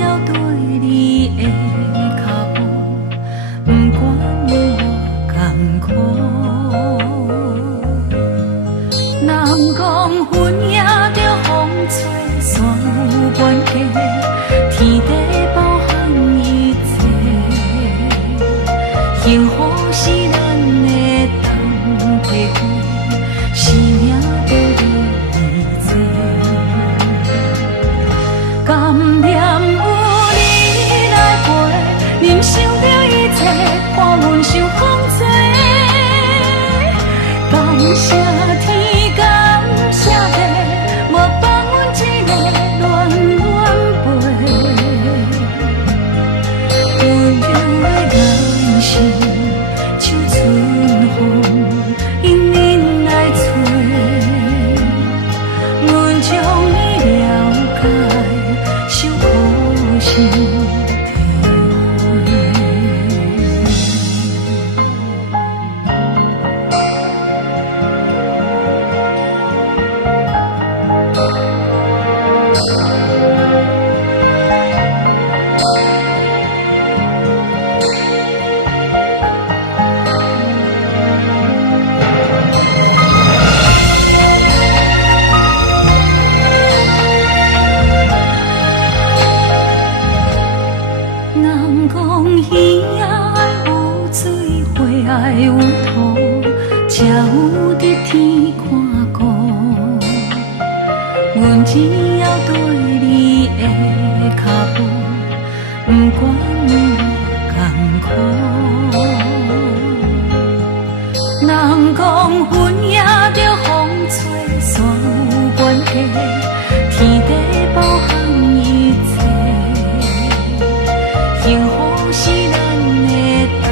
要对你的脚步，不管有偌艰苦。人讲云也着风吹，山有关系，天地包含一切。幸福是咱的当体会，生命就你这。甘念有你来陪，忍受着一切，看阮受风吹。感谢天，感谢地，无放阮一个恋恋陪。温柔的眼神，像春风，引恁来吹。阮将你了解，受苦心体会。人讲鱼仔爱有水，花爱有土，才有得天看顾。阮只要对你的脚步，不管有偌艰苦。人讲云也着风吹，山有关系，天地包含一切。幸福是咱的当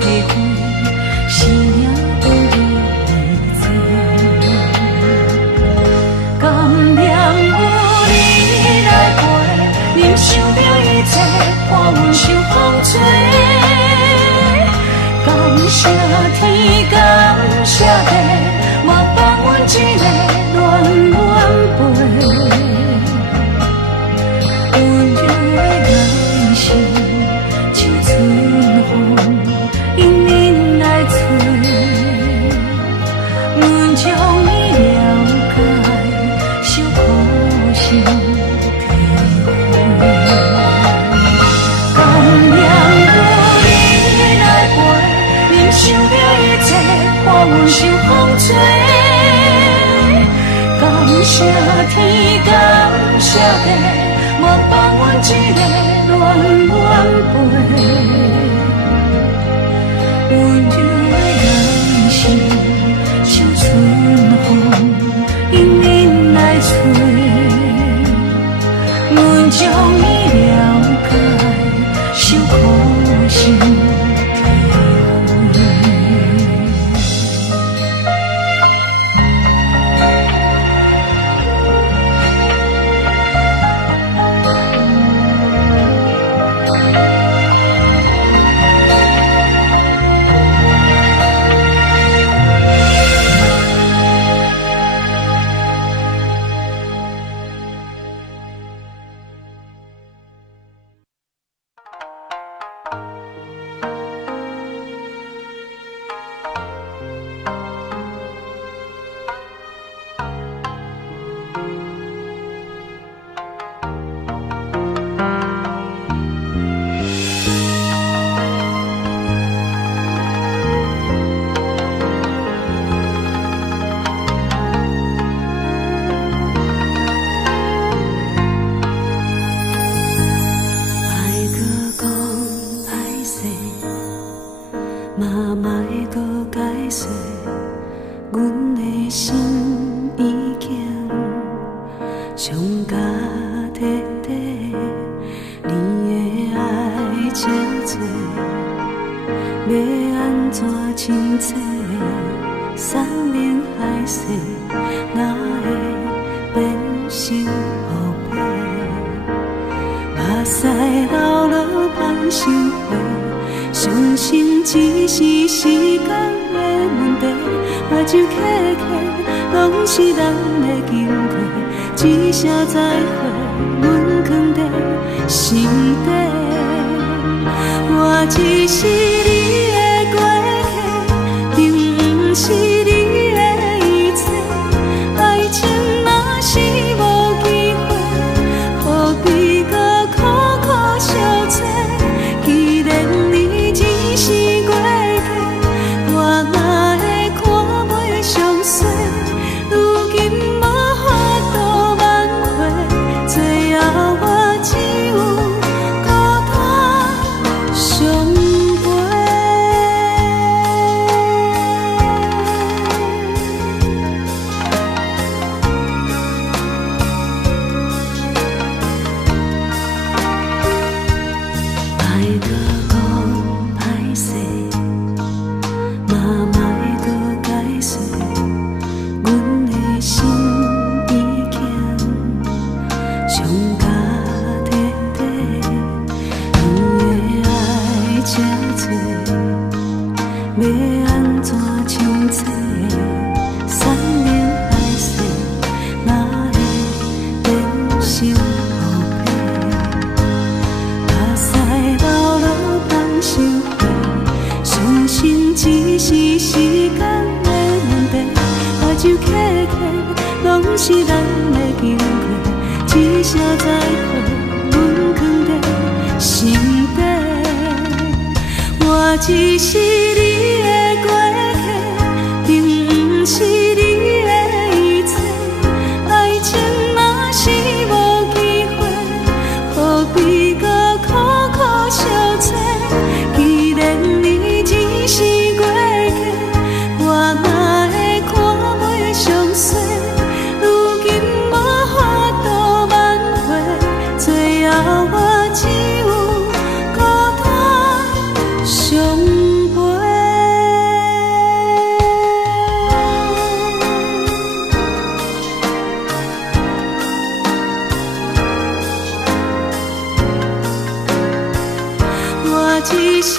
体会，生命就你这。甘念有你来陪，忍受着一切，看阮受风吹。感谢天，感谢地，无放阮一个恋恋陪。温柔的眼神，像春风，引恁来吹。阮将你了解，受苦心体会。甘念有你来陪，忍受着一切，看阮受风吹。感谢天，感谢地，无放阮一个恋恋陪。温柔的眼神，像春风，引恁来吹。阮将你了解，受苦心体会。只是你的过客，并不是你的一切。爱情若是无机会，何必搁苦苦相找？既然你只是过客，我哪会看袂上衰？如今无法度挽回，最后我只有孤单伤悲。莫搁讲歹势，嘛莫搁解释，阮的心已经伤甲彻底。两个爱这多，要安怎清楚？山盟海誓，哪会变成后悔？目屎流落放收回，相信只是时间的问题。爱就客客，拢是咱的经过，一声再会，阮藏在心底。我只是你的过客，并不是你的一切。爱情若是无机会，何必搁苦苦相找？既然你只是过客，我哪会看袂上衰？如今无法度挽回，最后我只有孤单伤悲。我只是